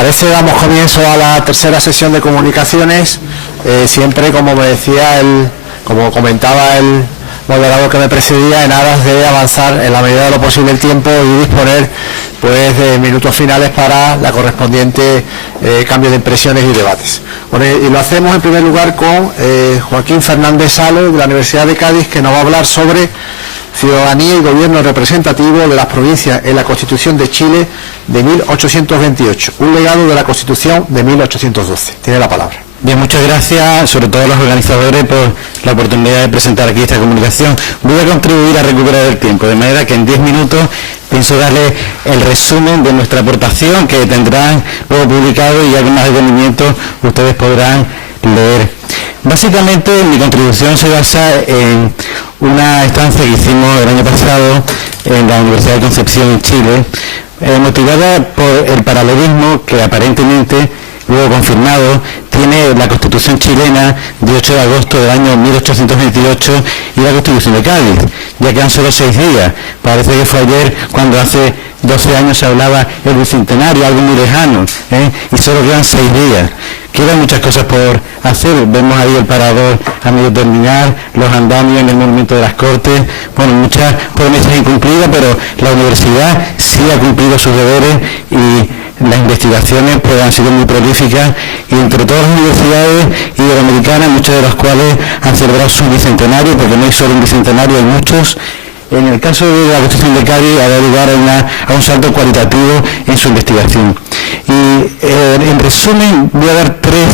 parece, damos comienzo a la tercera sesión de comunicaciones, siempre, como me decía como comentaba el moderador que me precedía, en aras de avanzar en la medida de lo posible el tiempo y disponer pues de minutos finales para la correspondiente cambio de impresiones y debates. Bueno, y lo hacemos en primer lugar con Joaquín Fernández Sales, de la Universidad de Cádiz, que nos va a hablar sobre ciudadanía y gobierno representativo de las provincias en la Constitución de Chile de 1828, un legado de la Constitución de 1812. Tiene la palabra. Bien, muchas gracias, sobre todo a los organizadores, por la oportunidad de presentar aquí esta comunicación. Voy a contribuir a recuperar el tiempo, de manera que en 10 minutos pienso darle el resumen de nuestra aportación, que tendrán luego publicado, y algo más de detenimiento ustedes podrán leer. Básicamente mi contribución se basa en una estancia que hicimos el año pasado en la Universidad de Concepción, en Chile, motivada por el paralelismo que aparentemente, luego confirmado, tiene la Constitución chilena de 8 de agosto del año 1828 y la Constitución de Cádiz, ya quedan solo 6 días. Parece que fue ayer cuando hace 12 años se hablaba el bicentenario, algo muy lejano, y solo quedan 6 días. Quedan muchas cosas por hacer. Vemos ahí el parador a medio terminar, los andamios en el monumento de las Cortes, bueno, muchas promesas incumplidas, pero la universidad sí ha cumplido sus deberes y las investigaciones pues han sido muy prolíficas, y entre todas las universidades iberoamericanas, muchas de las cuales han celebrado su bicentenario, porque no hay solo un bicentenario, hay muchos. En el caso de la Constitución de Cádiz ha dado lugar a un salto cualitativo en su investigación. Y en resumen voy a dar tres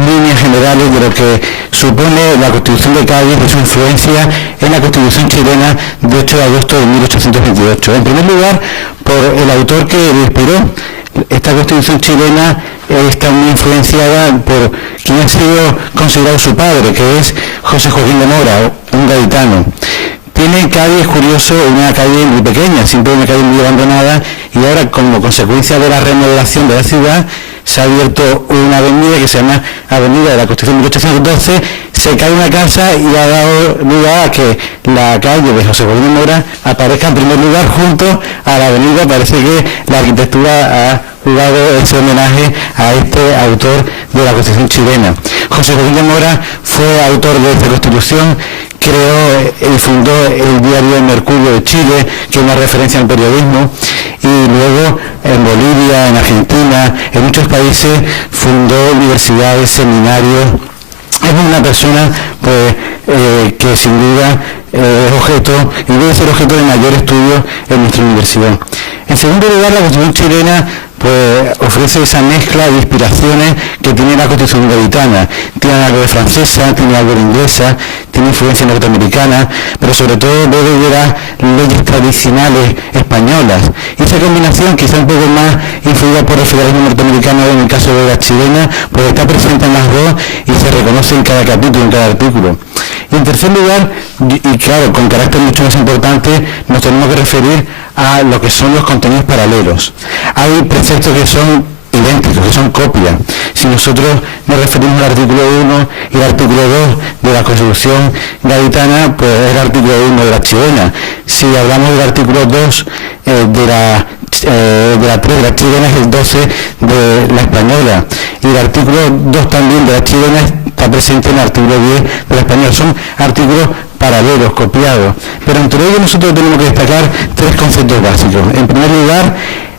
líneas generales de lo que supone la Constitución de Cádiz y su influencia en la Constitución chilena de 8 de agosto de 1828. En primer lugar, por el autor que lo inspiró. Esta Constitución chilena está muy influenciada por quien ha sido considerado su padre, que es José Joaquín de Mora, un gaditano. Tiene en Cádiz, es curioso, una calle muy pequeña, siempre una calle muy abandonada, y ahora, como consecuencia de la remodelación de la ciudad, se ha abierto una avenida que se llama Avenida de la Constitución de 1812, se cae una casa y ha dado lugar a que la calle de José Joaquín de Mora aparezca en primer lugar junto a la avenida. Parece que la arquitectura ha jugado ese homenaje a este autor de la Constitución chilena. José Joaquín de Mora fue autor de esta Constitución, creó y fundó el diario El Mercurio de Chile, que es una referencia al periodismo, y luego en Bolivia, en Argentina, en muchos países fundó universidades, seminarios. Es una persona pues que sin duda es objeto y debe ser objeto de mayor estudio en nuestra universidad. En segundo lugar, la Constitución chilena pues ofrece esa mezcla de inspiraciones que tiene la Constitución gaditana. Tiene algo de francesa, tiene algo de inglesa, tiene influencia norteamericana, pero sobre todo bebe de las leyes tradicionales españolas. Y esa combinación, quizá un poco más influida por el federalismo norteamericano en el caso de la chilena, pues está presente en las dos y se reconoce en cada capítulo, en cada artículo. Y en tercer lugar, y claro, con carácter mucho más importante, nos tenemos que referir a lo que son los contenidos paralelos. Hay preceptos que son idénticos, que son copias. Si nosotros nos referimos al artículo 1 y al artículo 2 de la Constitución gaditana, pues es el artículo 1 de la chilena. Si hablamos del artículo 2 de la 3 de la chilena, es el 12 de la española. Y el artículo 2 también de la chilena está presente en el artículo 10 de la española. Son artículos paralelos, copiados. Pero entre ellos nosotros tenemos que destacar tres conceptos básicos. En primer lugar,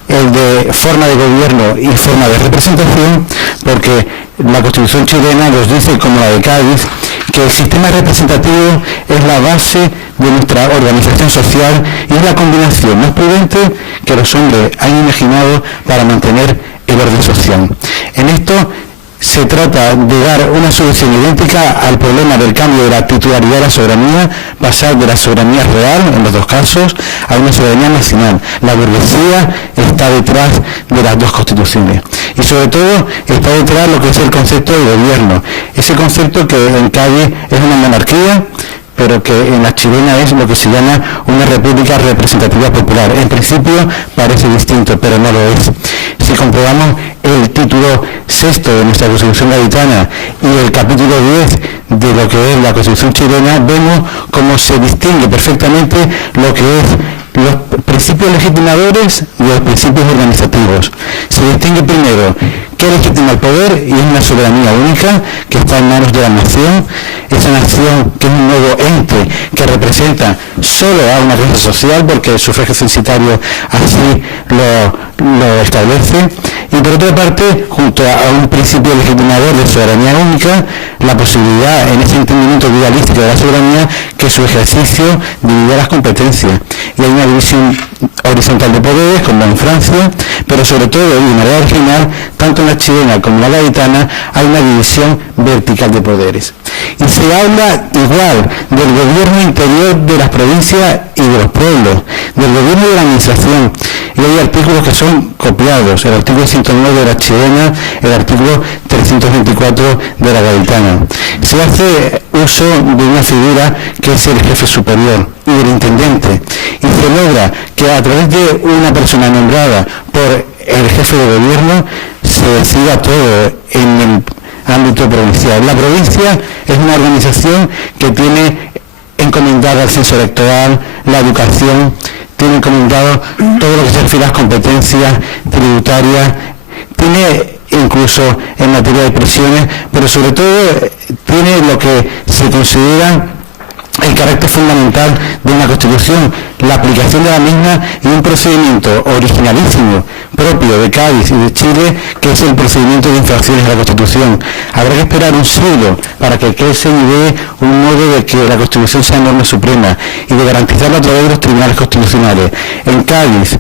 el de forma de gobierno y forma de representación, porque la Constitución chilena nos dice, como la de Cádiz, que el sistema representativo es la base de nuestra organización social y es la combinación más prudente que los hombres han imaginado para mantener el orden social. En esto se trata de dar una solución idéntica al problema del cambio de la titularidad de la soberanía, pasar de la soberanía real, en los dos casos, a una soberanía nacional. La burguesía está detrás de las dos constituciones. Y sobre todo está detrás lo que es el concepto de gobierno. Ese concepto que en Cádiz es una monarquía, pero que en la chilena es lo que se llama una república representativa popular. En principio parece distinto, pero no lo es. Si comprobamos el título 6 de nuestra Constitución gaditana y el capítulo 10 de lo que es la Constitución chilena, vemos cómo se distingue perfectamente lo que es los principios legitimadores y los principios organizativos. se distingue primero que legitima el poder y es una soberanía única que está en manos de la nación, esa nación que es un nuevo ente que representa solo a una clase social porque el sufragio censitario así lo establece, y por otra parte, junto a un principio legitimador de soberanía única, la posibilidad en ese entendimiento dualístico de la soberanía que su ejercicio divide las competencias, y hay una división horizontal de poderes como en Francia, pero sobre todo y de manera original, tanto en la chilena como en la gaditana hay una división vertical de poderes, y se habla igual del gobierno interior de las provincias y de los pueblos, del gobierno de la administración, y hay artículos que son copiados, el artículo 109 de la chilena, el artículo 324 de la gaditana. Se hace uso de una figura que es el jefe superior y del intendente, y se logra que a través de una persona nombrada por el jefe de gobierno se decida todo en el ámbito provincial. La provincia es una organización que tiene encomendada el censo electoral, la educación, tiene encomendado todo lo que se refiere a las competencias tributarias, tiene incluso en materia de prisiones, pero sobre todo tiene lo que se considera el carácter fundamental de una Constitución, la aplicación de la misma y un procedimiento originalísimo propio de Cádiz y de Chile, que es el procedimiento de infracciones a la Constitución. Habrá que esperar un siglo para que se idee un modo de que la Constitución sea norma suprema y de garantizarlo a través de los tribunales constitucionales. En Cádiz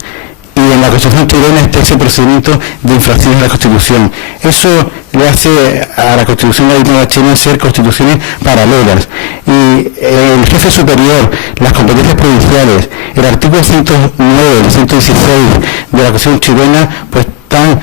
y en la Constitución chilena está ese procedimiento de infracciones a la Constitución. Eso le hace a la Constitución gaditana chilena ser constituciones paralelas. Y el jefe superior, las competencias provinciales, el artículo 109 y 116 de la Constitución chilena, pues están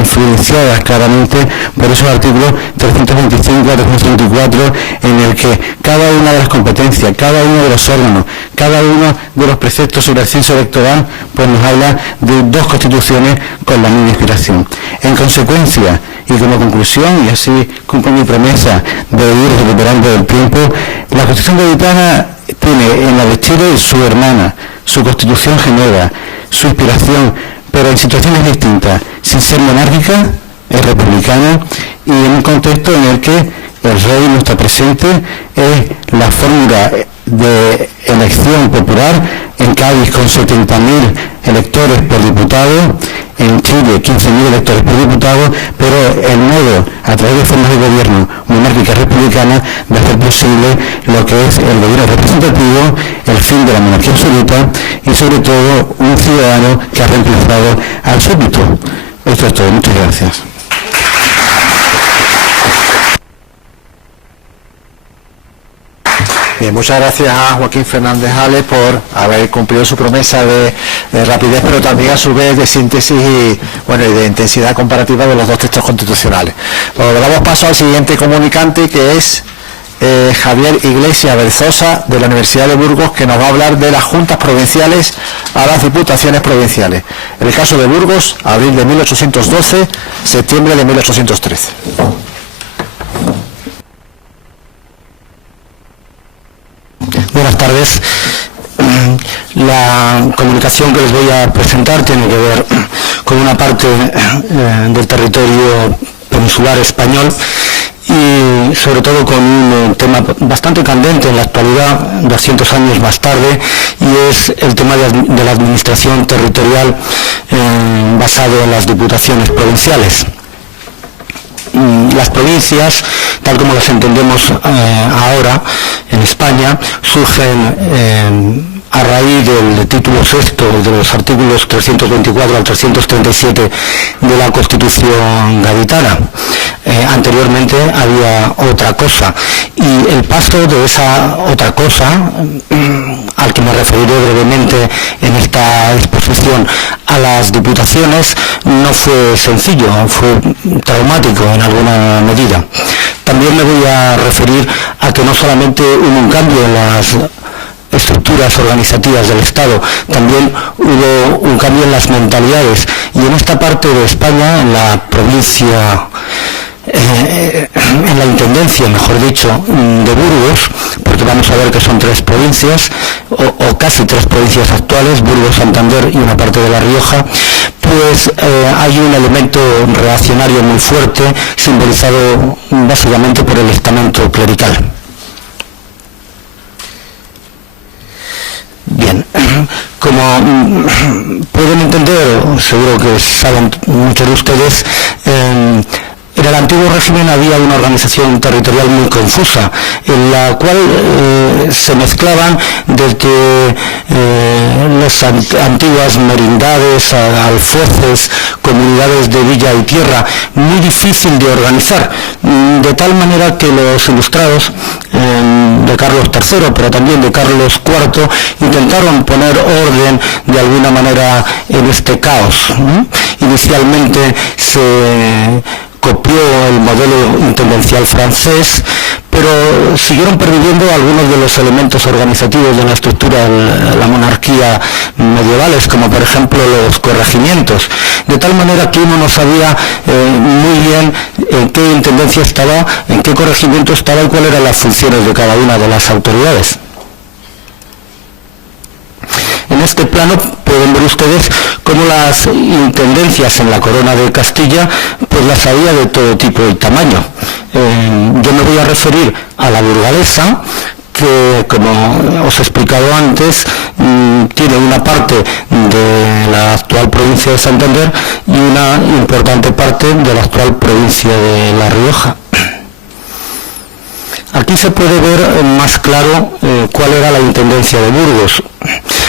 influenciadas claramente por esos artículos 325 a 324, en el que cada una de las competencias, cada uno de los órganos, cada uno de los preceptos sobre el censo electoral, pues nos habla de dos constituciones con la misma inspiración. En consecuencia, y como conclusión, y así cumplo mi promesa de ir recuperando el tiempo, la Constitución gaditana tiene en la de Chile su hermana, su Constitución Ginebra, su inspiración, pero en situaciones distintas, sin ser monárquica, es republicana, y en un contexto en el que el rey no está presente, es la fórmula de elección popular, en Cádiz con 70.000 electores por diputado, en Chile 15.000 electores por diputado, pero el modo, a través de formas de gobierno monárquica republicana, de hacer posible lo que es el gobierno representativo, el fin de la monarquía absoluta y sobre todo un ciudadano que ha reemplazado al súbdito. Esto es todo. Muchas gracias. Bien, muchas gracias a Joaquín Fernández Hales por haber cumplido su promesa de rapidez, pero también a su vez de síntesis y de intensidad comparativa de los dos textos constitucionales. Bueno, damos paso al siguiente comunicante, que es Javier Iglesias Berzosa, de la Universidad de Burgos, que nos va a hablar de las juntas provinciales a las diputaciones provinciales. En el caso de Burgos, abril de 1812, septiembre de 1813. Buenas tardes. La comunicación que les voy a presentar tiene que ver con una parte del territorio peninsular español y sobre todo con un tema bastante candente en la actualidad, 200 años más tarde, y es el tema de la administración territorial basado en las diputaciones provinciales. Las provincias, tal como las entendemos ahora en España, surgen a raíz del título sexto de los artículos 324 al 337 de la Constitución gaditana. Anteriormente había otra cosa, y el paso de esa otra cosa, al que me referiré brevemente en esta exposición, a las diputaciones, no fue sencillo, fue traumático en alguna medida. También me voy a referir a que no solamente hubo un cambio en las estructuras organizativas del Estado, también hubo un cambio en las mentalidades, y en esta parte de España, en la provincia, en la intendencia, mejor dicho, de Burgos, porque vamos a ver que son tres provincias, o casi tres provincias actuales, Burgos, Santander y una parte de La Rioja, pues hay un elemento reaccionario muy fuerte, simbolizado básicamente por el estamento clerical. Bien, como pueden entender, seguro que saben muchos de ustedes, en el antiguo régimen había una organización territorial muy confusa, en la cual se mezclaban desde las antiguas merindades, alfoces, comunidades de villa y tierra, muy difícil de organizar, de tal manera que los ilustrados de Carlos III, pero también de Carlos IV, intentaron poner orden de alguna manera en este caos. Inicialmente se copió el modelo intendencial francés, pero siguieron perviviendo algunos de los elementos organizativos de la estructura de la monarquía medievales, como por ejemplo los corregimientos, de tal manera que uno no sabía muy bien en qué intendencia estaba, en qué corregimiento estaba y cuáles eran las funciones de cada una de las autoridades. En este plano pueden ver ustedes cómo las intendencias en la corona de Castilla pues las había de todo tipo y tamaño. Yo me voy a referir a la burgalesa, que como os he explicado antes, tiene una parte de la actual provincia de Santander y una importante parte de la actual provincia de La Rioja. Aquí se puede ver más claro cuál era la intendencia de Burgos.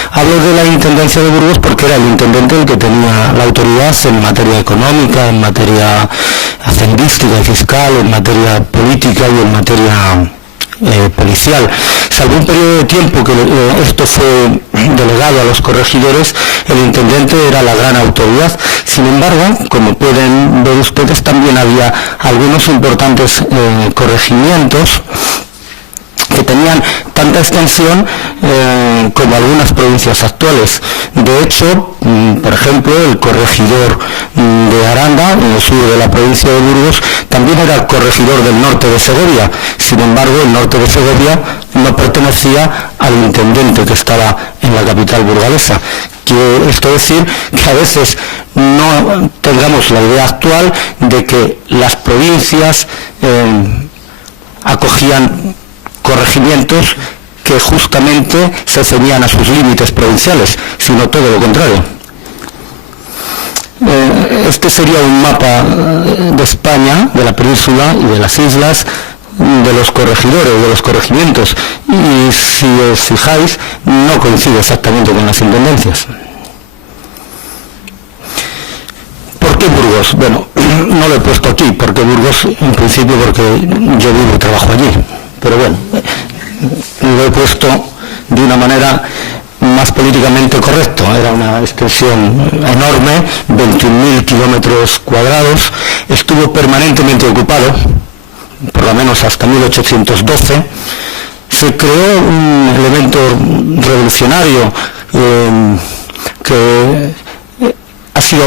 Hablo de la intendencia de Burgos porque era el intendente el que tenía la autoridad en materia económica, en materia hacendística y fiscal, en materia política y en materia policial. Salvo un periodo de tiempo que esto fue delegado a los corregidores, el intendente era la gran autoridad. Sin embargo, como pueden ver ustedes, también había algunos importantes corregimientos que tenían tanta extensión como algunas provincias actuales. De hecho, por ejemplo, el corregidor de Aranda, en el sur de la provincia de Burgos, también era corregidor del norte de Segovia. Sin embargo, el norte de Segovia no pertenecía al intendente que estaba en la capital burgalesa. Quiere esto decir que a veces no tengamos la idea actual de que las provincias acogían corregimientos que justamente se ceñían a sus límites provinciales, sino todo lo contrario. Este sería un mapa de España, de la península y de las islas, de los corregidores, de los corregimientos, y si os fijáis, no coincide exactamente con las intendencias. ¿Por qué Burgos? Bueno, no lo he puesto aquí, porque Burgos, en principio porque yo vivo y trabajo allí, pero bueno, lo he puesto de una manera más políticamente correcto. Era una extensión enorme, 21.000 kilómetros cuadrados, estuvo permanentemente ocupado, por lo menos hasta 1812, se creó un elemento revolucionario que ha sido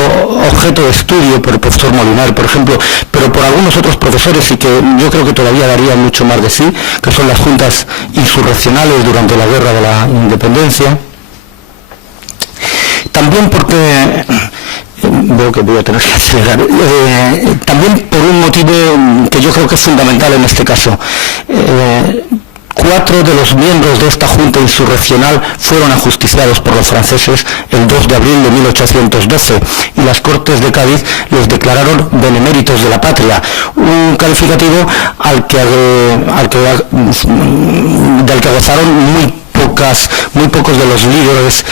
objeto de estudio por el profesor Molinar, por ejemplo, pero por algunos otros profesores, y que yo creo que todavía daría mucho más de sí, que son las juntas insurreccionales durante la Guerra de la Independencia. También porque veo que voy a tener que acelerar, también por un motivo que yo creo que es fundamental en este caso. 4 de los miembros de esta junta insurreccional fueron ajusticiados por los franceses el 2 de abril de 1812 y las Cortes de Cádiz los declararon beneméritos de la patria, un calificativo del que gozaron muy pocos de los líderes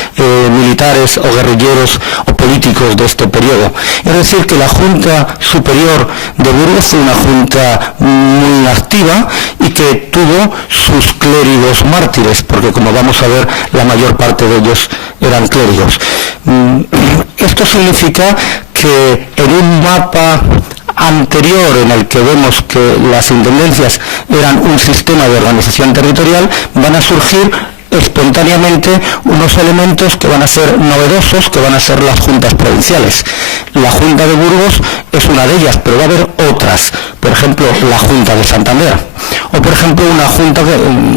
militares o guerrilleros o políticos de este periodo. Es decir, que la Junta Superior de Burgos fue una junta muy activa y que tuvo sus clérigos mártires, porque como vamos a ver, la mayor parte de ellos eran clérigos. Esto significa que en un mapa anterior en el que vemos que las intendencias eran un sistema de organización territorial, van a surgir espontáneamente unos elementos que van a ser novedosos, que van a ser las juntas provinciales. La Junta de Burgos es una de ellas, pero va a haber otras, por ejemplo la Junta de Santander, o por ejemplo una junta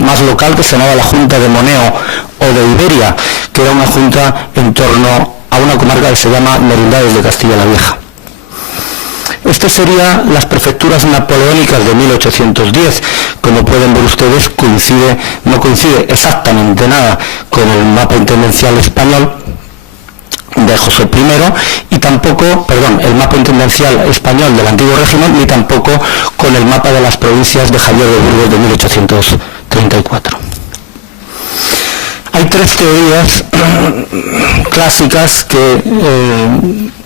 más local que se llamaba la Junta de Moneo o de Iberia, que era una junta en torno a una comarca que se llama Merindades de Castilla la Vieja. Estas serían las prefecturas napoleónicas de 1810. Como pueden ver ustedes, no coincide exactamente nada con el mapa intendencial español de José I, y tampoco, el mapa intendencial español del antiguo régimen, ni tampoco con el mapa de las provincias de Javier de Burgos de 1834. Hay tres teorías clásicas que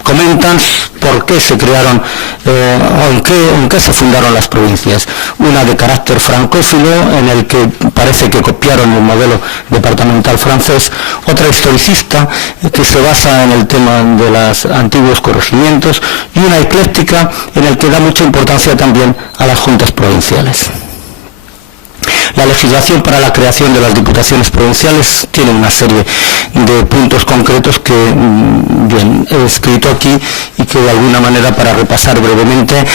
comentan por qué se crearon o en qué se fundaron las provincias. Una de carácter francófilo, en el que parece que copiaron el modelo departamental francés. Otra historicista, que se basa en el tema de los antiguos corregimientos. Y una ecléctica, en el que da mucha importancia también a las juntas provinciales. La legislación para la creación de las diputaciones provinciales tiene una serie de puntos concretos que bien he escrito aquí y que de alguna manera, para repasar brevemente,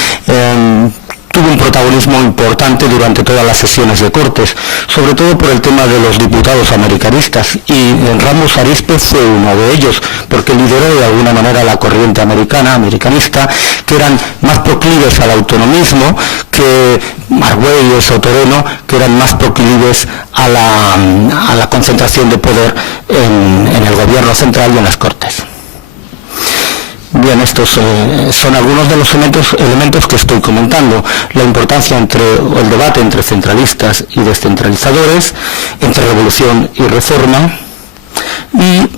tuvo un protagonismo importante durante todas las sesiones de Cortes, sobre todo por el tema de los diputados americanistas, y Ramos Arizpe fue uno de ellos, porque lideró de alguna manera la corriente americanista, que eran más proclives al autonomismo que Argüelles o Toreno, que eran más proclives a la concentración de poder en el gobierno central y en las Cortes. Bien, estos son algunos de los elementos que estoy comentando. La importancia el debate entre centralistas y descentralizadores, entre revolución y reforma, y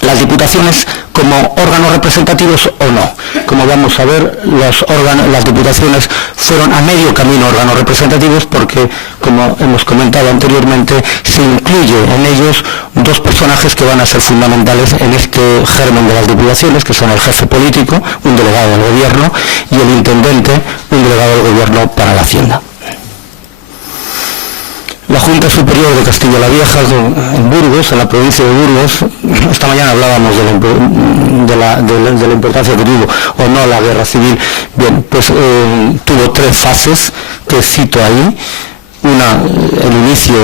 las diputaciones como órganos representativos o no. Como vamos a ver, las diputaciones fueron a medio camino órganos representativos, porque, como hemos comentado anteriormente, se incluye en ellos dos personajes que van a ser fundamentales en este germen de las diputaciones, que son el jefe político, un delegado del gobierno, y el intendente, un delegado del gobierno para la Hacienda. La Junta Superior de Castilla la Vieja, en Burgos, en la provincia de Burgos, esta mañana hablábamos de la importancia que tuvo o no la guerra civil. Bien, pues tuvo tres fases que cito ahí. Una, el inicio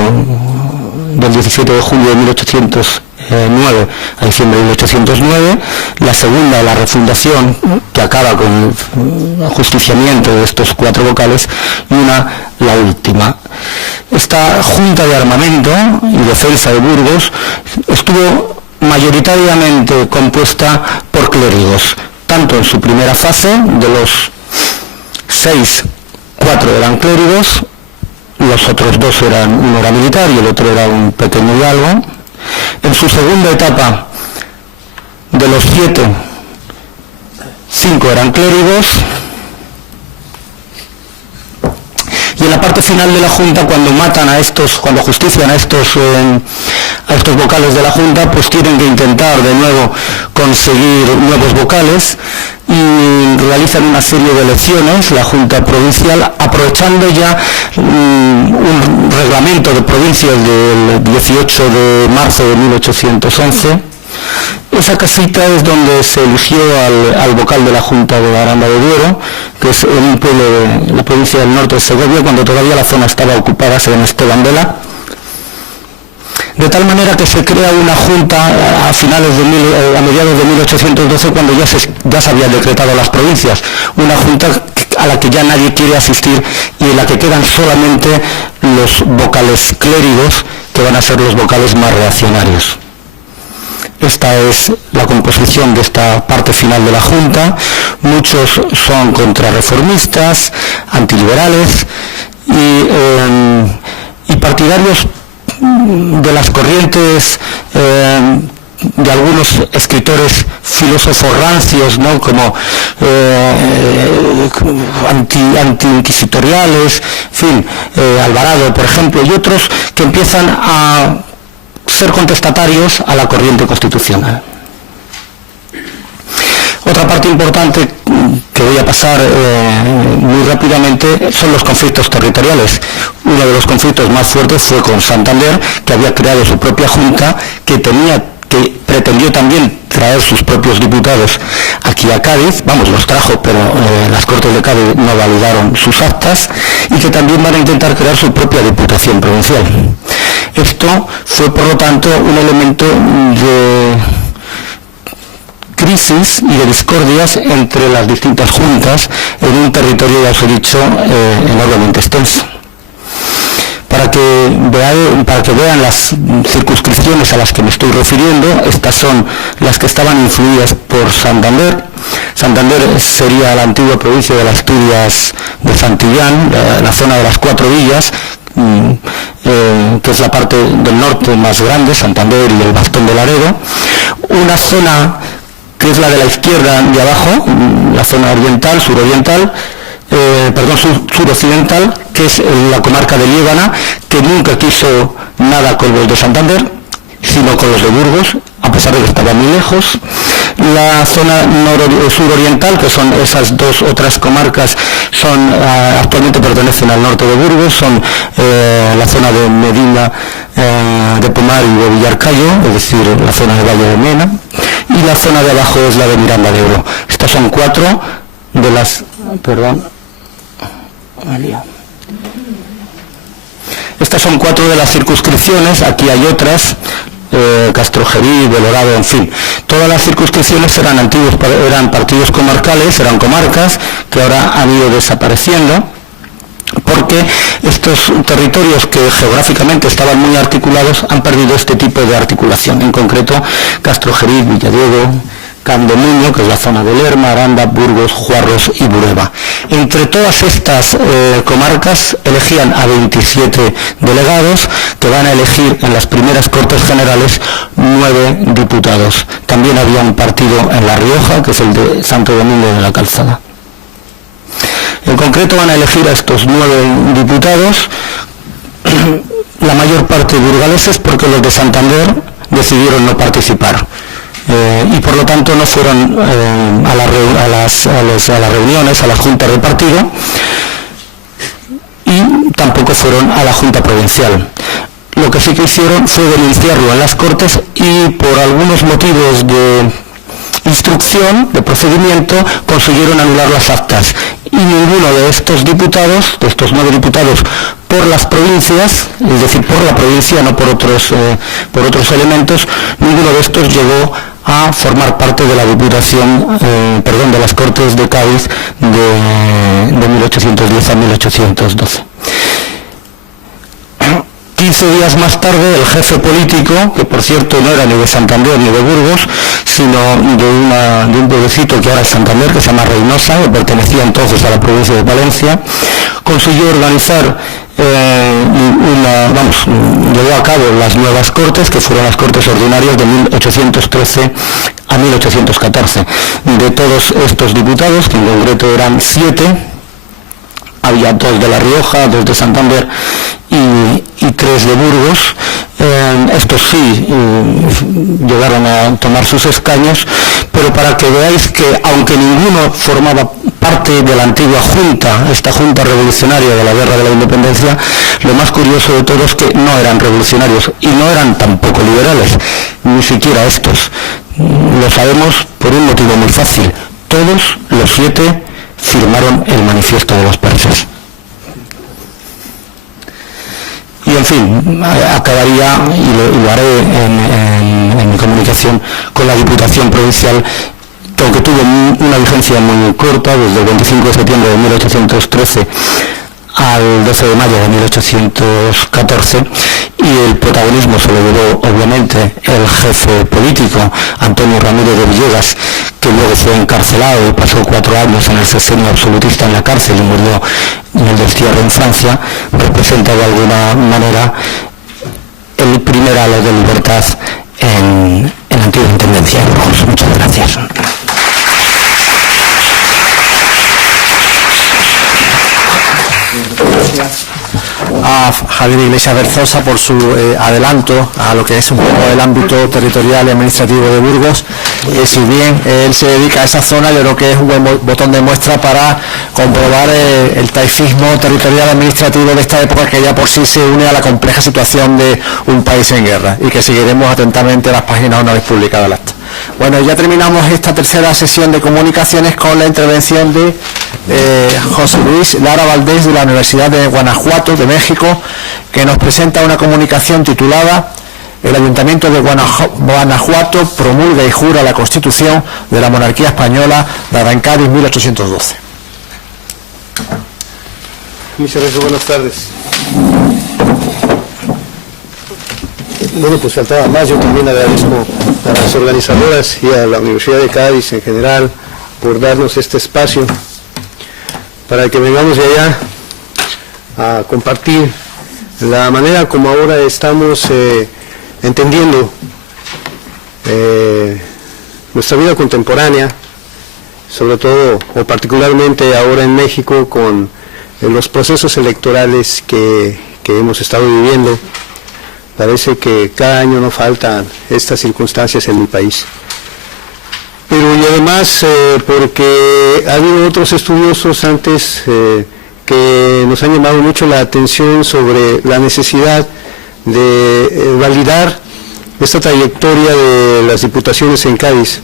del 17 de julio de 1809 a diciembre de 1809, la segunda, la refundación, que acaba con el ajusticiamiento de estos cuatro vocales, y la última. Esta Junta de Armamento y Defensa de Burgos estuvo mayoritariamente compuesta por clérigos, tanto en su primera fase, de los 6, 4 eran clérigos, los otros 2 uno era militar y el otro era un pequeño hidalgo. En su segunda etapa, de los 7, 5 eran clérigos. Y en la parte final de la Junta, cuando justician a estos vocales de la Junta, pues tienen que intentar de nuevo conseguir nuevos vocales, y realizan una serie de elecciones, la Junta Provincial, aprovechando ya un reglamento de provincias del 18 de marzo de 1811. Esa casita es donde se eligió al vocal de la Junta de Aranda de Duero, que es en un pueblo de la provincia del norte de Segovia, cuando todavía la zona estaba ocupada, se llama Esteban Vela. De tal manera que se crea una junta a mediados de 1812, cuando ya se habían decretado las provincias. Una junta a la que ya nadie quiere asistir y en la que quedan solamente los vocales clérigos, que van a ser los vocales más reaccionarios. Esta es la composición de esta parte final de la Junta. Muchos son contrarreformistas, antiliberales y partidarios de las corrientes de algunos escritores filósofos rancios, ¿no?, como anti-inquisitoriales, en fin, Alvarado, por ejemplo, y otros que empiezan a ser contestatarios a la corriente constitucional. Otra parte importante que voy a pasar muy rápidamente son los conflictos territoriales. Uno de los conflictos más fuertes fue con Santander, que había creado su propia junta, que pretendió también traer sus propios diputados aquí a Cádiz, los trajo, pero las Cortes de Cádiz no validaron sus actas, y que también van a intentar crear su propia diputación provincial. Esto fue, por lo tanto, un elemento crisis y de discordias entre las distintas juntas en un territorio, ya os he dicho, enormemente extenso. Para que vean las circunscripciones a las que me estoy refiriendo, estas son las que estaban influidas por Santander. Santander sería la antigua provincia de las Asturias de Santillán, la zona de las 4 villas, que es la parte del norte más grande, Santander y el Bastón de Laredo. Una zona que es la de la izquierda de abajo, la zona oriental, suroccidental, que es la comarca de Liébana, que nunca quiso nada con los de Santander, sino con los de Burgos, a pesar de que estaban muy lejos. La zona suroriental, que son esas dos otras comarcas, actualmente pertenecen al norte de Burgos, son la zona de Medina de Pomar y de Villarcayo, es decir, la zona de Valle de Mena, y la zona de abajo es la de Miranda de Ebro. Estas son 4 de las... Estas son 4 de las circunscripciones, aquí hay otras, Castrojerí, Belorado, en fin. Todas las circunscripciones eran partidos comarcales, eran comarcas que ahora han ido desapareciendo, porque estos territorios que geográficamente estaban muy articulados han perdido este tipo de articulación. En concreto, Castrojerí, Villadiego, Candemuño, que es la zona de Lerma, Aranda, Burgos, Juarros y Bureba. Entre todas estas comarcas elegían a 27 delegados que van a elegir en las primeras Cortes Generales 9 diputados. También había un partido en La Rioja, que es el de Santo Domingo de la Calzada. En concreto van a elegir a estos 9 diputados, la mayor parte burgaleses, porque los de Santander decidieron no participar. Y por lo tanto no fueron a las reuniones, a las juntas de partido, y tampoco fueron a la Junta Provincial. Lo que sí que hicieron fue denunciarlo en las Cortes y por algunos motivos de instrucción, de procedimiento, consiguieron anular las actas. Y ninguno de estos diputados, de estos 9 diputados, por las provincias, es decir, por la provincia, no por otros elementos, ninguno de estos llegó a formar parte de la Diputación, de las Cortes de Cádiz de 1810 a 1812. 15 días más tarde, el jefe político, que por cierto no era ni de Santander ni de Burgos, sino de un pueblecito que ahora es Santander, que se llama Reynosa, que pertenecía entonces a la provincia de Valencia, consiguió organizar llevó a cabo las nuevas Cortes, que fueron las Cortes Ordinarias de 1813 a 1814. De todos estos diputados, que en concreto eran 7, había 2 de La Rioja, 2 de Santander y 3 de Burgos. Estos sí llegaron a tomar sus escaños, pero para que veáis que aunque ninguno formaba parte de la antigua Junta, esta Junta revolucionaria de la Guerra de la Independencia, lo más curioso de todo es que no eran revolucionarios y no eran tampoco liberales, ni siquiera estos. Lo sabemos por un motivo muy fácil: todos los 7 firmaron el Manifiesto de los Persas. Y en fin, acabaría, y lo haré en mi comunicación, con la Diputación Provincial, que aunque tuvo una vigencia muy corta, desde el 25 de septiembre de 1813 al 12 de mayo de 1814, y el protagonismo se lo llevó obviamente el jefe político, Antonio Ramírez de Villegas, que luego fue encarcelado y pasó 4 años en el sexenio absolutista en la cárcel y murió en el destierro en Francia. Representa de alguna manera el primer halo de libertad en la antigua Intendencia de Burgos. Muchas gracias. A Javier Iglesias Berzosa por su adelanto a lo que es un poco el ámbito territorial y administrativo de Burgos. Si bien él se dedica a esa zona, yo creo que es un buen botón de muestra para comprobar el taifismo territorial administrativo de esta época, que ya por sí se une a la compleja situación de un país en guerra, y que seguiremos atentamente las páginas una vez publicado el acta. Bueno, ya terminamos esta tercera sesión de comunicaciones con la intervención de José Luis Lara Valdés, de la Universidad de Guanajuato, de México, que nos presenta una comunicación titulada el Ayuntamiento de Guanajuato promulga y jura la Constitución de la Monarquía Española de Arrancádiz 1812. Muchas gracias, buenas tardes. Bueno, pues faltaba más. Yo también agradezco a las organizadoras y a la Universidad de Cádiz en general por darnos este espacio para que vengamos de allá a compartir la manera como ahora estamos entendiendo nuestra vida contemporánea, sobre todo o particularmente ahora en México con los procesos electorales que hemos estado viviendo. Parece que cada año no faltan estas circunstancias en mi país. Pero y además porque ha habido otros estudiosos antes que nos han llamado mucho la atención sobre la necesidad de validar esta trayectoria de las diputaciones en Cádiz,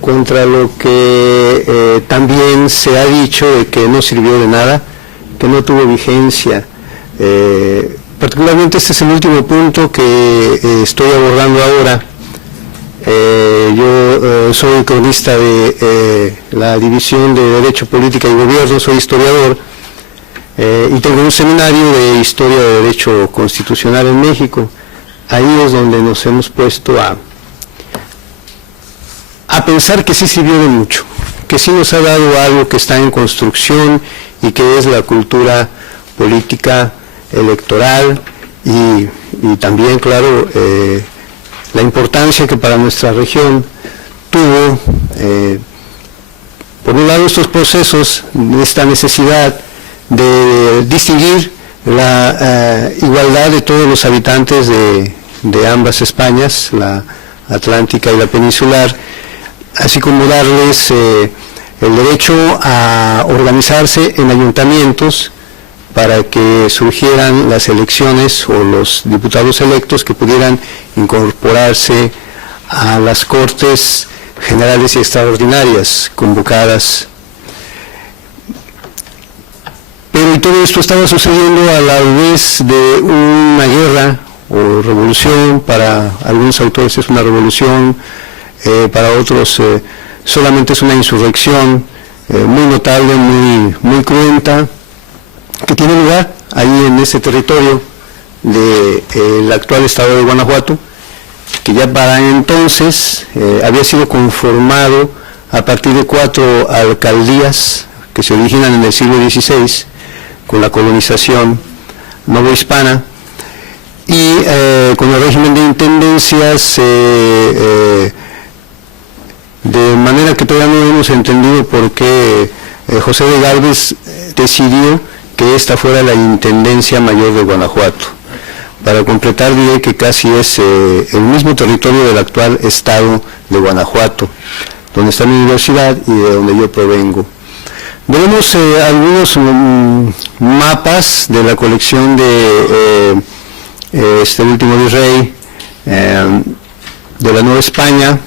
contra lo que también se ha dicho de que no sirvió de nada, que no tuvo vigencia. Particularmente este es el último punto que estoy abordando ahora. Yo soy cronista de la División de Derecho, Política y Gobierno, soy historiador y tengo un seminario de Historia de Derecho Constitucional en México. Ahí es donde nos hemos puesto a pensar que sí sirvió de mucho, que sí nos ha dado algo que está en construcción y que es la cultura política electoral y también, claro, la importancia que para nuestra región tuvo, por un lado, estos procesos, esta necesidad de distinguir la igualdad de todos los habitantes de ambas Españas, la atlántica y la peninsular, así como darles el derecho a organizarse en ayuntamientos para que surgieran las elecciones o los diputados electos que pudieran incorporarse a las Cortes Generales y Extraordinarias convocadas. Pero y todo esto estaba sucediendo a la vez de una guerra o revolución. Para algunos autores es una revolución, para otros solamente es una insurrección muy notable, muy cruenta, que tiene lugar ahí en ese territorio del actual estado de Guanajuato, que ya para entonces había sido conformado a partir de 4 alcaldías que se originan en el siglo XVI con la colonización novohispana y con el régimen de intendencias, de manera que todavía no hemos entendido por qué José de Gálvez decidió que esta fuera la Intendencia Mayor de Guanajuato. Para completar, diré que casi es el mismo territorio del actual estado de Guanajuato, donde está mi universidad y de donde yo provengo. Veremos algunos mapas de la colección de este último virrey de la Nueva España,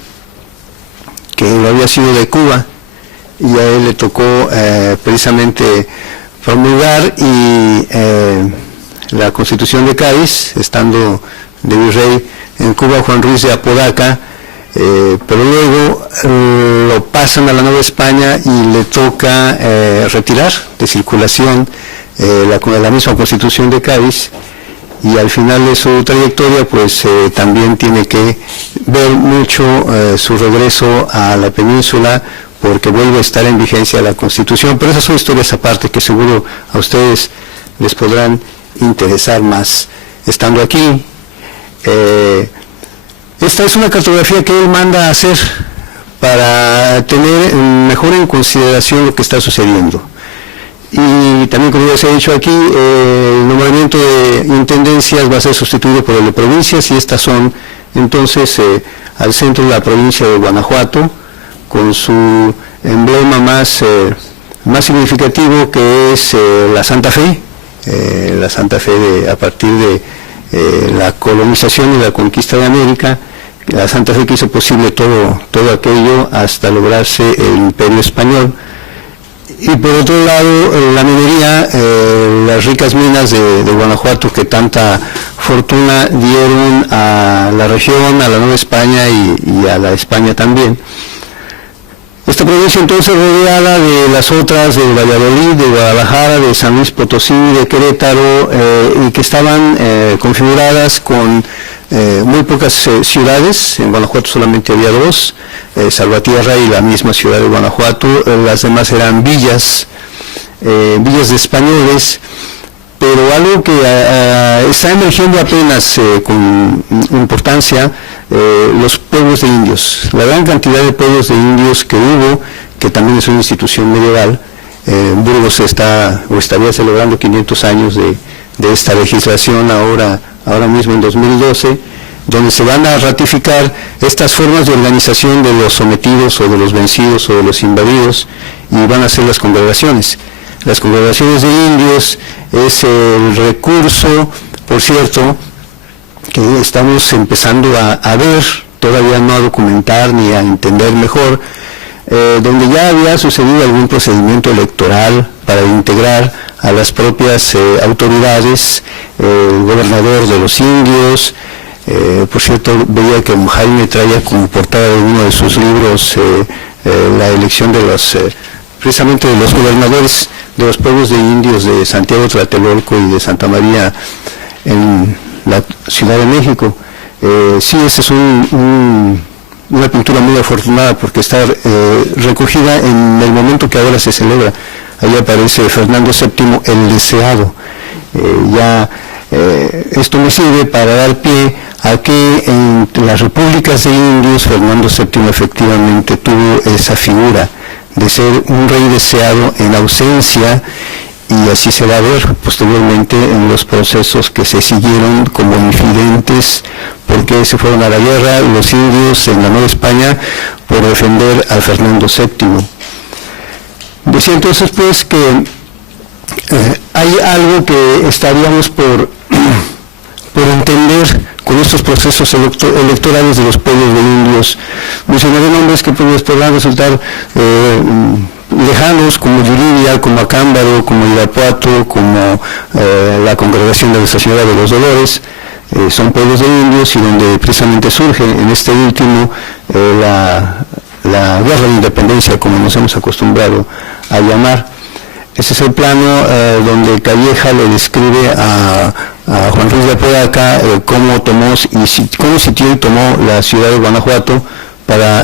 que lo había sido de Cuba, y a él le tocó precisamente promulgar y la Constitución de Cádiz, estando de virrey en Cuba Juan Ruiz de Apodaca, pero luego lo pasan a la Nueva España y le toca retirar de circulación la misma Constitución de Cádiz, y al final de su trayectoria pues también tiene que ver mucho su regreso a la península, porque vuelve a estar en vigencia la Constitución. Pero esas son historias aparte que seguro a ustedes les podrán interesar más estando aquí. Esta es una cartografía que él manda a hacer para tener mejor en consideración lo que está sucediendo. Y también, como ya se ha dicho aquí, el nombramiento de intendencias va a ser sustituido por el de provincias, y estas son entonces al centro de la provincia de Guanajuato, con su emblema más significativo, que es la Santa Fe, a partir de la colonización y la conquista de América, la Santa Fe que hizo posible todo aquello hasta lograrse el Imperio Español. Y por otro lado, la minería, las ricas minas de Guanajuato que tanta fortuna dieron a la región, a la Nueva España y a la España también. Esta provincia entonces rodeada de las otras, de Valladolid, de Guadalajara, de San Luis Potosí, de Querétaro, y que estaban configuradas con muy pocas ciudades. En Guanajuato solamente había dos, Salvatierra y la misma ciudad de Guanajuato. Las demás eran villas, villas de españoles, pero algo que está emergiendo apenas con importancia, los pueblos de indios, la gran cantidad de pueblos de indios que hubo, que también es una institución medieval. Burgos estaría celebrando 500 años de esta legislación ahora mismo en 2012, donde se van a ratificar estas formas de organización de los sometidos o de los vencidos o de los invadidos, y van a ser las congregaciones. Las congregaciones de indios es el recurso, por cierto, que estamos empezando a ver, todavía no a documentar ni a entender mejor, donde ya había sucedido algún procedimiento electoral para integrar a las propias autoridades, el gobernador de los indios. Por cierto, veía que Jaime traía como portada de uno de sus libros la elección de precisamente de los gobernadores de los pueblos de indios de Santiago Tlatelolco y de Santa María en la Ciudad de México. Sí, esa es una pintura muy afortunada porque está recogida en el momento que ahora se celebra. Ahí aparece Fernando VII el Deseado. Esto me sirve para dar pie a que en las repúblicas de indios Fernando VII efectivamente tuvo esa figura de ser un rey deseado en ausencia, y así se va a ver posteriormente en los procesos que se siguieron como infidentes, porque se fueron a la guerra los indios en la Nueva España por defender a Fernando VII. Decía entonces pues que hay algo que estaríamos por entender con estos procesos electorales de los pueblos de indios. Mencionaré nombres que podrán resultar lejanos, como Yuriria, como Acámbaro, como Irapuato, como la Congregación de Nuestra Señora de los Dolores. Son pueblos de indios y donde precisamente surge en este último la guerra de independencia, como nos hemos acostumbrado a llamar. Ese es el plano donde Calleja le describe a Juan Ruiz de Apodaca cómo sitió y tomó la ciudad de Guanajuato para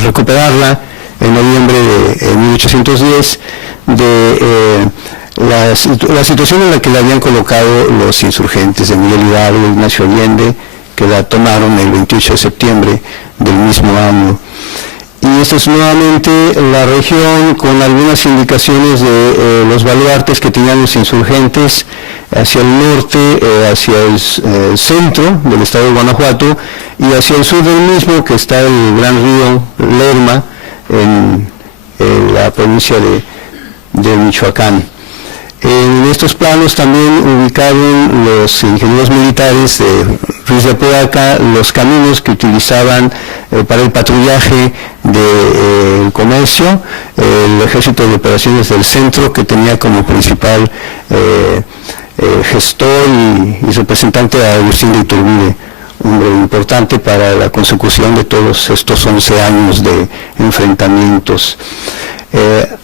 recuperarla en noviembre de 1810 de la situación en la que la habían colocado los insurgentes de Miguel Hidalgo, Ignacio Allende, que la tomaron el 28 de septiembre del mismo año. Y esta es nuevamente la región con algunas indicaciones de los baluartes que tenían los insurgentes hacia el norte, hacia el centro del estado de Guanajuato, y hacia el sur del mismo, que está el gran río Lerma en la provincia de Michoacán. En estos planos también ubicaron los ingenieros militares de Ruiz de Apodaca los caminos que utilizaban para el patrullaje del comercio, el Ejército de Operaciones del Centro, que tenía como principal gestor y representante a Agustín de Iturbide, hombre importante para la consecución de todos estos 11 años de enfrentamientos.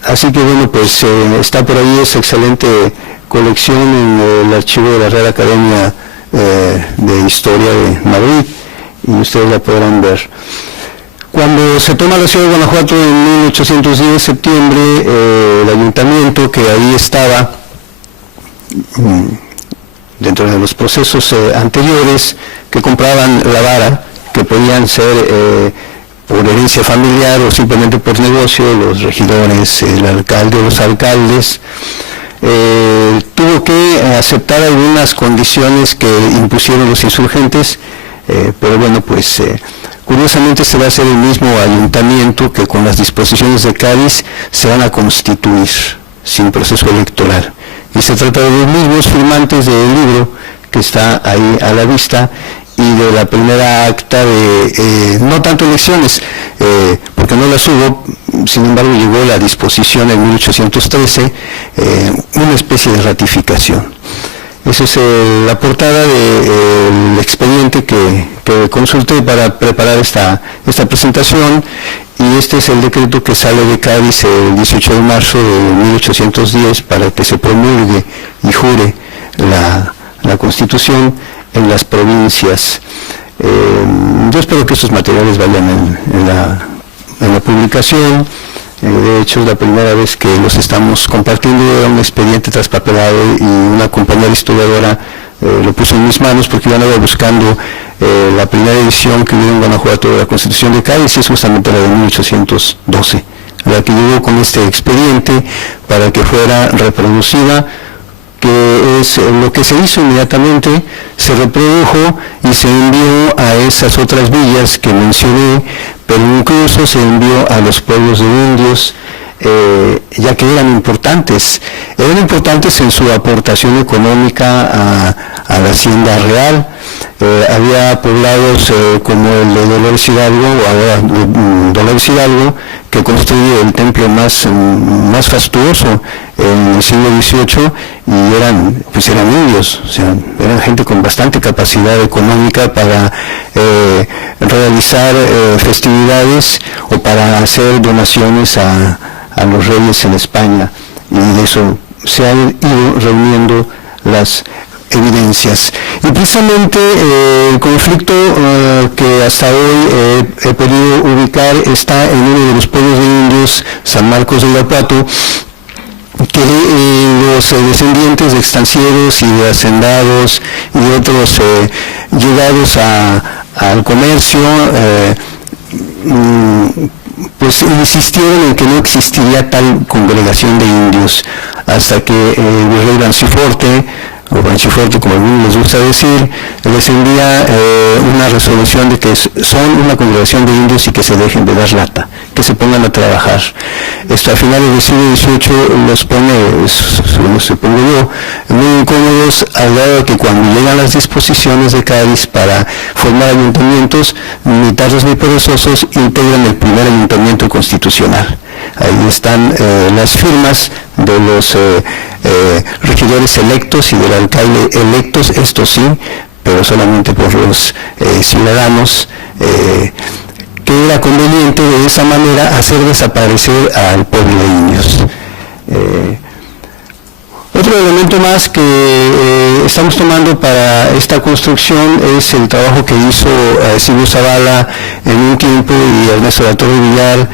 Así que bueno, pues está por ahí esa excelente colección en el archivo de la Real Academia de Historia de Madrid, y ustedes la podrán ver. Cuando se toma la ciudad de Guanajuato en 1810, septiembre, el ayuntamiento, que ahí estaba dentro de los procesos anteriores, que compraban la vara, que podían ser por herencia familiar o simplemente por negocio, los regidores, el alcalde o los alcaldes, tuvo que aceptar algunas condiciones que impusieron los insurgentes, pero bueno, pues curiosamente se va a hacer el mismo ayuntamiento que con las disposiciones de Cádiz se van a constituir sin proceso electoral. Y se trata de los mismos firmantes del libro que está ahí a la vista, y de la primera acta de, no tanto elecciones, porque no las hubo, sin embargo llegó la disposición en 1813, una especie de ratificación. Esa es la portada del expediente que consulté para preparar esta presentación, y este es el decreto que sale de Cádiz el 18 de marzo de 1810 para que se promulgue y jure la Constitución en las provincias. Yo espero que estos materiales vayan en la publicación. De hecho, es la primera vez que los estamos compartiendo. Era un expediente traspapelado y una compañera historiadora lo puso en mis manos porque yo andaba buscando la primera edición que hubo en Guanajuato de la Constitución de Cádiz, y es justamente la de 1812, la que llegó con este expediente para que fuera reproducida, que es lo que se hizo inmediatamente. Se reprodujo y se envió a esas otras villas que mencioné, pero incluso se envió a los pueblos de indios, ya que eran importantes en su aportación económica a la hacienda real. Había poblados como el de Dolores Hidalgo, o ahora Dolores Hidalgo, que construyó el templo más fastuoso en el siglo XVIII, y eran indios, o sea, eran gente con bastante capacidad económica para realizar festividades o para hacer donaciones a los reyes en España, y de eso se han ido reuniendo las evidencias. Y precisamente el conflicto que hasta hoy he podido ubicar está en uno de los pueblos de indios, San Marcos de Irapuato, que los descendientes de estancieros y de hacendados y de otros llegados al comercio, pues insistieron en que no existiría tal congregación de indios, hasta que el virrey Branciforte, o Branciforte como algunos les gusta decir, les envía una resolución de que son una congregación de indios y que se dejen de dar lata, que se pongan a trabajar. Esto a finales del siglo XVIII los pone, supongo yo, muy incómodos, al grado de que cuando llegan las disposiciones de Cádiz para formar ayuntamientos, ni tardos ni perezosos integran el primer ayuntamiento constitucional. Ahí están las firmas de los regidores electos y del alcalde electos, esto sí, pero solamente por los ciudadanos, que era conveniente de esa manera hacer desaparecer al pueblo de indios. Otro elemento más que estamos tomando para esta construcción es el trabajo que hizo Silvio Zavala en un tiempo, y Ernesto de la Torre Villar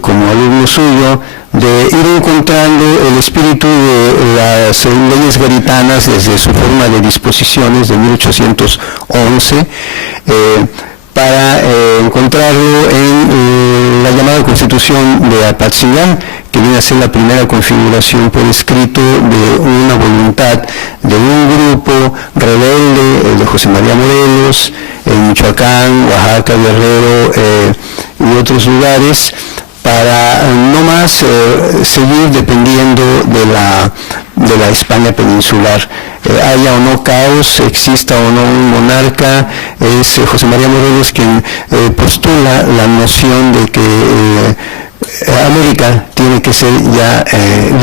como alumno suyo, de ir encontrando el espíritu de las leyes garitanas desde su forma de disposiciones de 1811, para encontrarlo en la llamada Constitución de Apatzingán, que viene a ser la primera configuración por escrito de una voluntad de un grupo rebelde, el de José María Morelos, en Michoacán, Oaxaca, Guerrero y otros lugares, para no más seguir dependiendo de la España peninsular. Haya o no caos, exista o no un monarca, es José María Morelos quien postula la noción de que América tiene que ser ya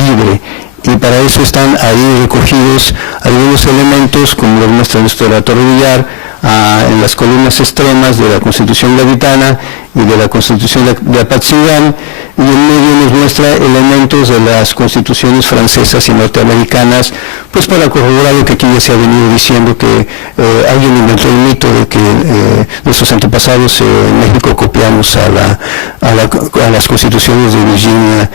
libre, y para eso están ahí recogidos algunos elementos, como lo muestra Ernesto de la Torre Villar, en las columnas extremas de la Constitución gaditana y de la Constitución de Apatzingán, y en medio nos muestra elementos de las constituciones francesas y norteamericanas, pues para corroborar lo que aquí ya se ha venido diciendo, que alguien inventó el mito de que nuestros antepasados en México copiamos a las constituciones de Virginia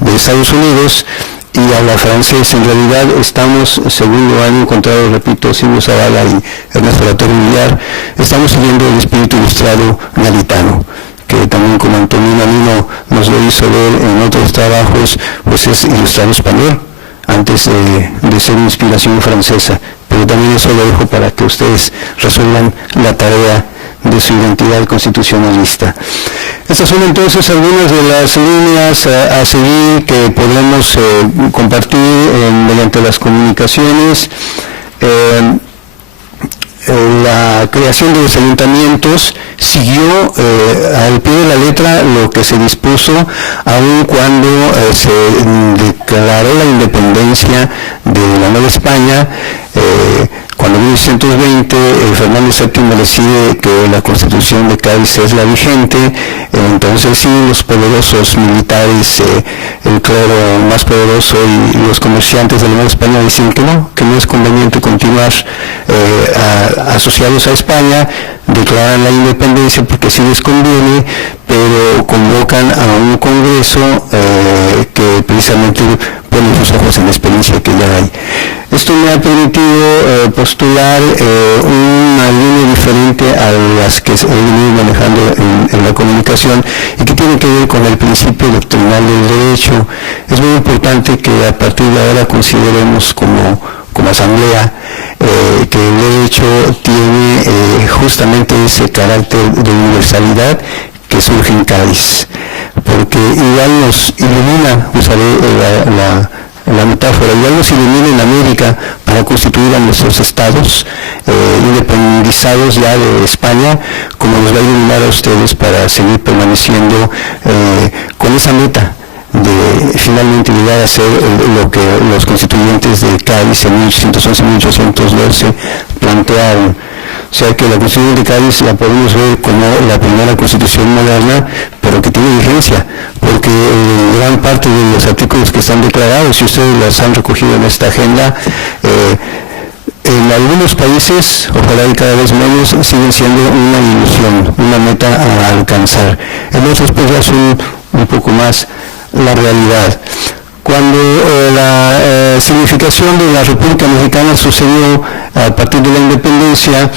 de Estados Unidos y a la francesa. En realidad estamos, según lo han encontrado, repito, Silvio Zavala y Ernesto de la Torre Villar, estamos siguiendo el espíritu ilustrado gaditano, que también, como Antonio Anino nos lo hizo ver en otros trabajos, pues es ilustrado español, antes de ser inspiración francesa. Pero también eso lo dejo para que ustedes resuelvan la tarea de su identidad constitucionalista. Estas son entonces algunas de las líneas a seguir que podemos compartir mediante las comunicaciones. la creación de los ayuntamientos siguió al pie de la letra lo que se dispuso, aun cuando se declaró la independencia de la Nueva España. Cuando en 1920 Fernando VII decide que la Constitución de Cádiz es la vigente, entonces sí, los poderosos militares, el clero más poderoso y los comerciantes de la Nueva España dicen que no es conveniente continuar asociados a España, declaran la independencia porque sí les conviene, pero convocan a un congreso que precisamente pone sus ojos en la experiencia que ya hay. Esto me ha permitido postular una línea diferente a las que he venido manejando en la comunicación y que tiene que ver con el principio doctrinal del derecho. Es muy importante que a partir de ahora consideremos como asamblea que el derecho tiene justamente ese carácter de universalidad que surge en Cádiz, porque igual nos ilumina, usaré la metáfora, igual nos ilumina en América para constituir a nuestros estados independizados ya de España, como nos va a iluminar a ustedes para seguir permaneciendo con esa meta de finalmente llegar a ser lo que los constituyentes de Cádiz en 1811-1812 plantearon. O sea que la Constitución de Cádiz la podemos ver como la primera Constitución moderna, pero que tiene vigencia, porque gran parte de los artículos que están declarados, si ustedes los han recogido en esta agenda, en algunos países, ojalá y cada vez menos, siguen siendo una ilusión, una meta a alcanzar. En otros pues ya son un poco más la realidad. Cuando la significación de la República Mexicana sucedió a partir de la independencia,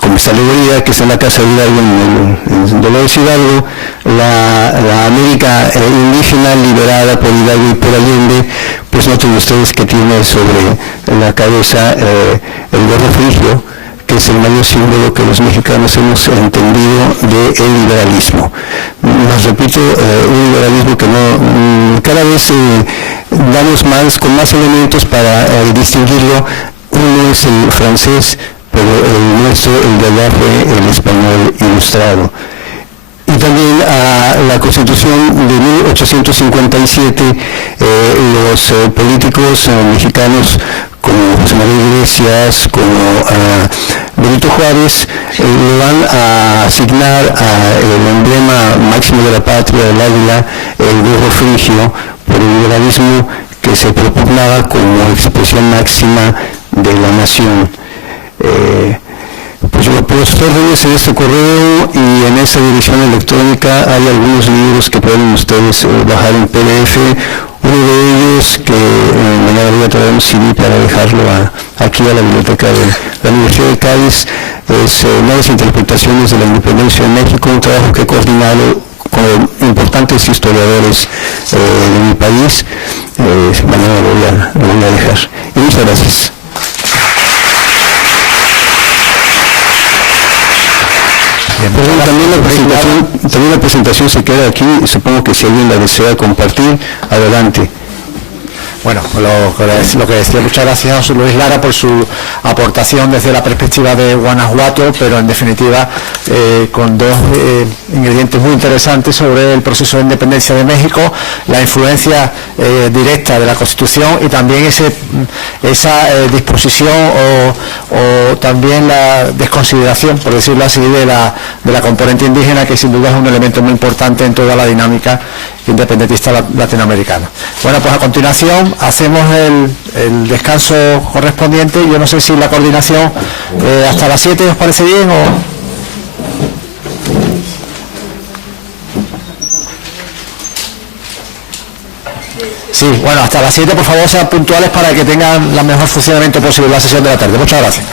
como esta alegoría que está en la Casa de Hidalgo, en Dolores Hidalgo, la América indígena liberada por Hidalgo y por Allende, pues noten ustedes que tiene sobre la cabeza el gorro frigio, que es el mayor símbolo que los mexicanos hemos entendido del liberalismo. Les repito, un liberalismo que cada vez damos con más elementos para distinguirlo. Uno es el francés, pero el nuestro, el de allá, fue el español ilustrado. Y también a la Constitución de 1857, los políticos mexicanos como José María Iglesias, como Benito Juárez, le van a asignar el emblema máximo de la patria, el águila, el gorro frigio, por el liberalismo que se propugnaba como expresión máxima de la nación. Pues yo puedo ustedes en este correo y en esta dirección electrónica hay algunos libros que pueden ustedes bajar en PDF. Uno de ellos que mañana voy a traer un CD para dejarlo aquí a la biblioteca de la Universidad de Cádiz, es Nuevas Interpretaciones de la Independencia de México, un trabajo que he coordinado con importantes historiadores de mi país. Mañana lo voy a dejar. Y muchas gracias. También la presentación se queda aquí, supongo que si alguien la desea compartir, adelante. Bueno, lo que decía, muchas gracias a José Luis Lara por su aportación desde la perspectiva de Guanajuato, pero en definitiva con dos ingredientes muy interesantes sobre el proceso de independencia de México, la influencia directa de la Constitución y también esa disposición o también la desconsideración, por decirlo así, de la componente indígena, que sin duda es un elemento muy importante en toda la dinámica independentista latinoamericana. Bueno, pues a continuación hacemos el descanso correspondiente. Yo no sé si la coordinación hasta las 7 os parece bien o... Sí, bueno, hasta las 7 por favor sean puntuales para que tengan el mejor funcionamiento posible la sesión de la tarde. Muchas gracias.